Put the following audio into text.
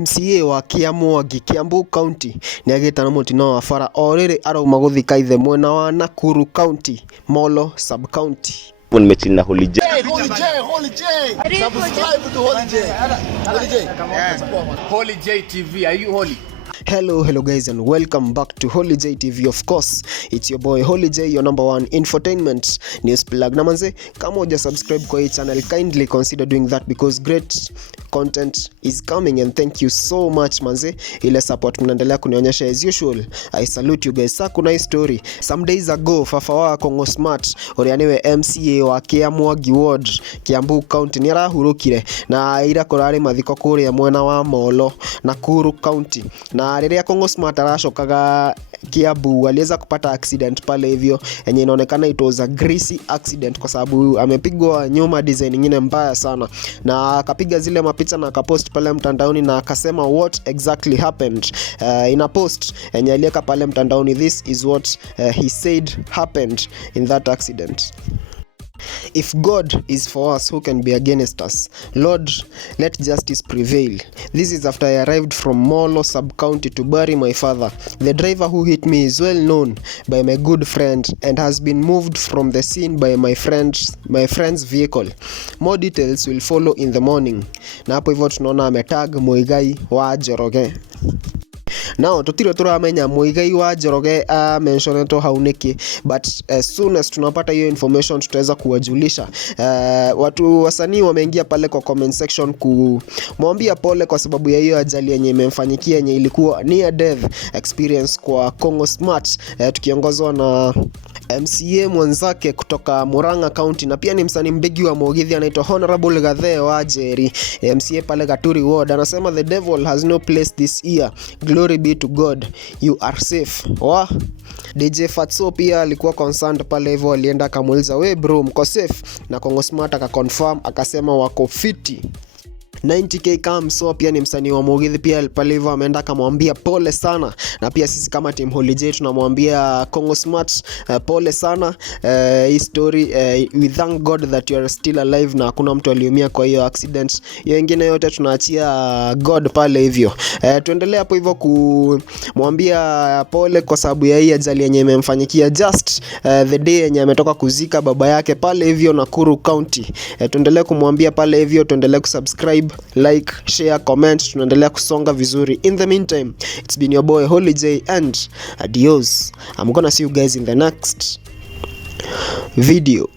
MCA wa Kiambu County ni agita na mutino wa bara oriri arauma guthika ithe mwena wa Nakuru County Molo sub county. Nimetina Holy J. Subscribe to Holy J. Holy J TV, are you holy? Hello guys, and welcome back to Holy J TV. Of course, it's your boy Holy J, your number one infotainment news plug. Na manze, kama uja subscribe kwa hii channel, kindly consider doing that because great content is coming, and thank you so much manze. Ile support mnaendelea kunionyesha as usual. I salute you guys. Sasa kuna hii story. Some days ago, Fafa wa Kongo Smart orianiwe MCA wa Kiambu ward Kiambu County ni arahurukire na ira korari mathiko kuri mwena wa Molo Nakuru County. Na riria Kongo Smart arashokaga Kiambu aliweza kupata accident pale hivyo yenye inaonekana it was a greasy accident kwa sababu amepigwa nyuma design nyingine mbaya sana, na akapiga zile mapicha na akapost pale mtandaoni na akasema what exactly happened. In a post yenye aliweka pale mtandaoni, this is what he said happened in that accident. If God is for us, who can be against us? Lord, let justice prevail. This is after I arrived from Molo sub-county to bury my father. The driver who hit me is well known by my good friend and has been moved from the scene by my friend's vehicle. More details will follow in the morning. Na hapo hivyo tunaona ametag Muigai wa Njoroge. Now tutiro turamenya Muigai wa Njoroge mentioneto hauniki, but as soon as tunapata hiyo information tutaweza kuwajulisha. Watu wasanii wameingia pale kwa comment section kumwambia pole kwa sababu ya hiyo ajali yenye imemfanyikia, yenye ilikuwa near death experience kwa Kongo Smart, tukiongozwa na MCA mwanzake kutoka Murang'a County, na pia ni msanii mbegi wa Mogithi anaitwa Honorable Gathe wa Jeri, MCA pale Gaturi Ward. Anasema the devil has no place this year, glory be to God, you are safe. DJ Fatso pia alikuwa concerned pale hivyo, alienda akamuuliza we bro mko safe, na Kongo Smart akaconfirm akasema wako fiti. 90k kam. So pia ni msanii wa Mogithi pia pale hivyo ameenda akamwambia pole sana, na pia sisi kama team Holy J tunamwambia Kongo Smart pole sana. Hii story we thank God that you are still alive na hakuna mtu aliumia kwa hiyo accident. Hiyo nyingine yote tunaachia God pale hivyo. Tuendelee hapo hivyo kumwambia pole kwa sababu ya hii ajali yenye imemfanyikia just the day yenye ametoka kuzika baba yake pale hivyo Nakuru County. Tuendelee kumwambia pale hivyo, tuendelee kusubscribe, like, share, comment, tunaendelea kusonga vizuri. In the meantime, it's been your boy Holy J and adios. I'm gonna see you guys in the next video.